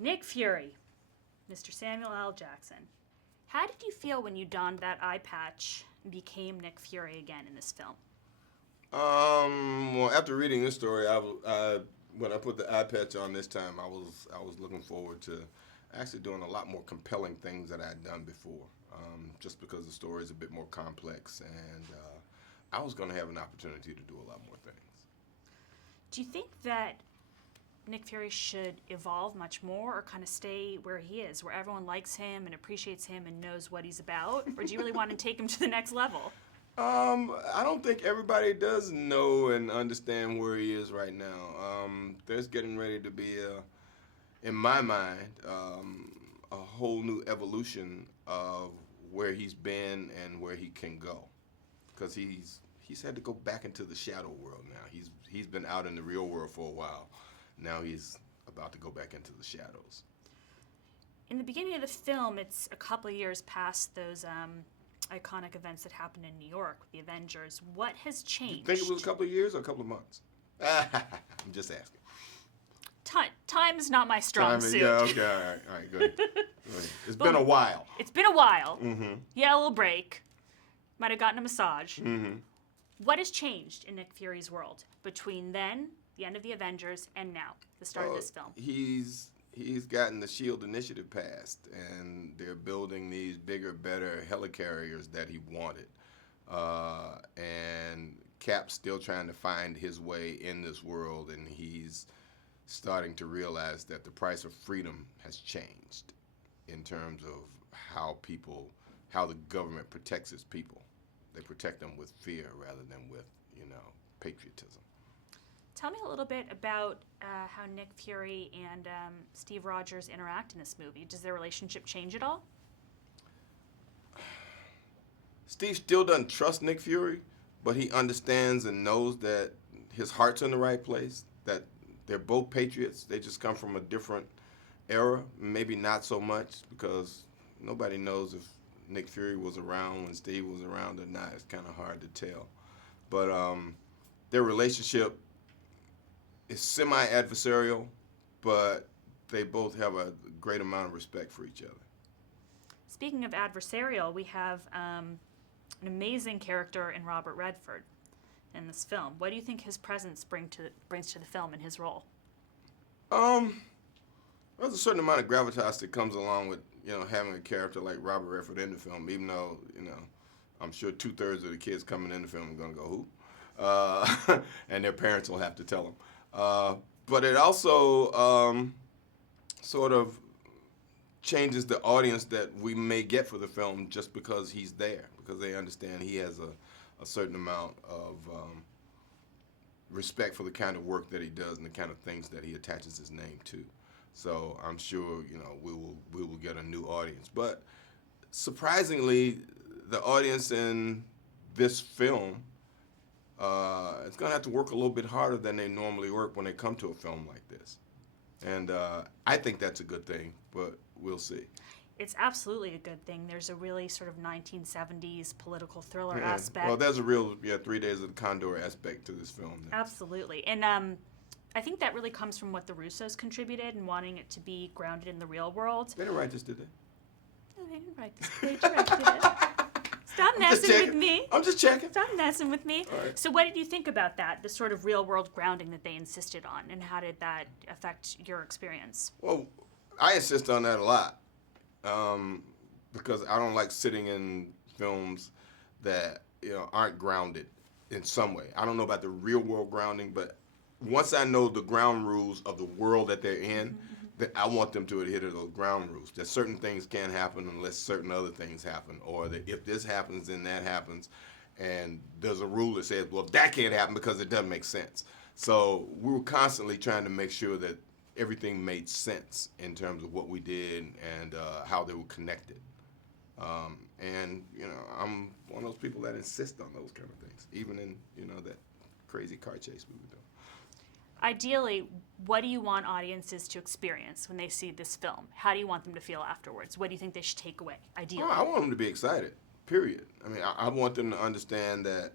Nick Fury, Mr. Samuel L. Jackson. How did you feel when you donned that eye patch and became Nick Fury again in this film? Well, after reading this story, when I put the eye patch on this time, I was looking forward to actually doing a lot more compelling things that I had done before, just because the story is a bit more complex, and I was going to have an opportunity to do a lot more things. Do you think that Nick Fury should evolve much more or kind of stay where he is, where everyone likes him and appreciates him and knows what he's about? Or do you really want to take him to the next level? I don't think everybody does know and understand where he is right now. There's getting ready to be, in my mind, a whole new evolution of where he's been and where he can go, because he's had to go back into the shadow world now. He's been out in the real world for a while. Now he's about to go back into the shadows. In the beginning of the film, it's a couple of years past those iconic events that happened in New York with the Avengers. What has changed? You think it was a couple of years or a couple of months? I'm just asking. Time is not my strong suit. Yeah, okay, all right, good. It's been a while. It's been a while. Mm-hmm. You had a little break. Might have gotten a massage. Mm-hmm. What has changed in Nick Fury's world between then, the end of the Avengers, and now, the start of this film? He's gotten the SHIELD initiative passed, and they're building these bigger, better helicarriers that he wanted. And Cap's still trying to find his way in this world, and he's starting to realize that the price of freedom has changed in terms of how the government protects its people. They protect them with fear rather than with, patriotism. Tell me a little bit about how Nick Fury and Steve Rogers interact in this movie. Does their relationship change at all? Steve still doesn't trust Nick Fury, but he understands and knows that his heart's in the right place, that they're both patriots. They just come from a different era, maybe not so much, because nobody knows if Nick Fury was around when Steve was around or not. It's kind of hard to tell. But their relationship is semi-adversarial, but they both have a great amount of respect for each other. Speaking of adversarial, we have an amazing character in Robert Redford in this film. What do you think his presence brings to the film in his role? There's a certain amount of gravitas that comes along with having a character like Robert Redford in the film, even though I'm sure 2/3 of the kids coming in the film are going to go, who? And their parents will have to tell them. But it also sort of changes the audience that we may get for the film just because he's there, because they understand he has a certain amount of respect for the kind of work that he does and the kind of things that he attaches his name to. So I'm sure we will get a new audience. But surprisingly, the audience in this film it's going to have to work a little bit harder than they normally work when they come to a film like this. And I think that's a good thing, but we'll see. It's absolutely a good thing. There's a really sort of 1970s political thriller aspect. Well, there's a real 3 Days of the Condor aspect to this film. Absolutely. And I think that really comes from what the Russos contributed and wanting it to be grounded in the real world. They didn't write this, did they? No, they didn't write this. They directed it. Stop messing with me. I'm just checking. Stop messing with me. All right. So what did you think about that, the sort of real-world grounding that they insisted on, and how did that affect your experience? Well, I insist on that a lot because I don't like sitting in films that aren't grounded in some way. I don't know about the real-world grounding, but once I know the ground rules of the world that they're in, that I want them to adhere to those ground rules. That certain things can't happen unless certain other things happen, or that if this happens, then that happens. And there's a rule that says, well, that can't happen because it doesn't make sense. So we were constantly trying to make sure that everything made sense in terms of what we did and how they were connected. And I'm one of those people that insist on those kind of things, even in that crazy car chase we were doing. Ideally, what do you want audiences to experience when they see this film? How do you want them to feel afterwards? What do you think they should take away, ideally? I want them to be excited, period. I mean, I want them to understand that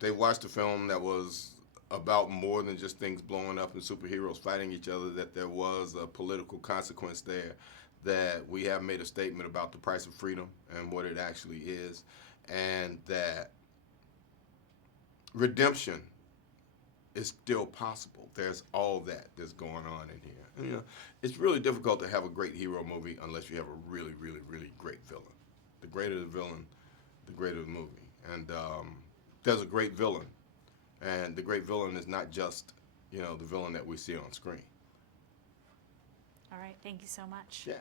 they watched a film that was about more than just things blowing up and superheroes fighting each other, that there was a political consequence there, that we have made a statement about the price of freedom and what it actually is, and that redemption is still possible. There's all that that's going on in here. And, you know, it's really difficult to have a great hero movie unless you have a really, really, really great villain. The greater the villain, the greater the movie. And there's a great villain. And the great villain is not just, you know, the villain that we see on screen. All right. Thank you so much. Yeah.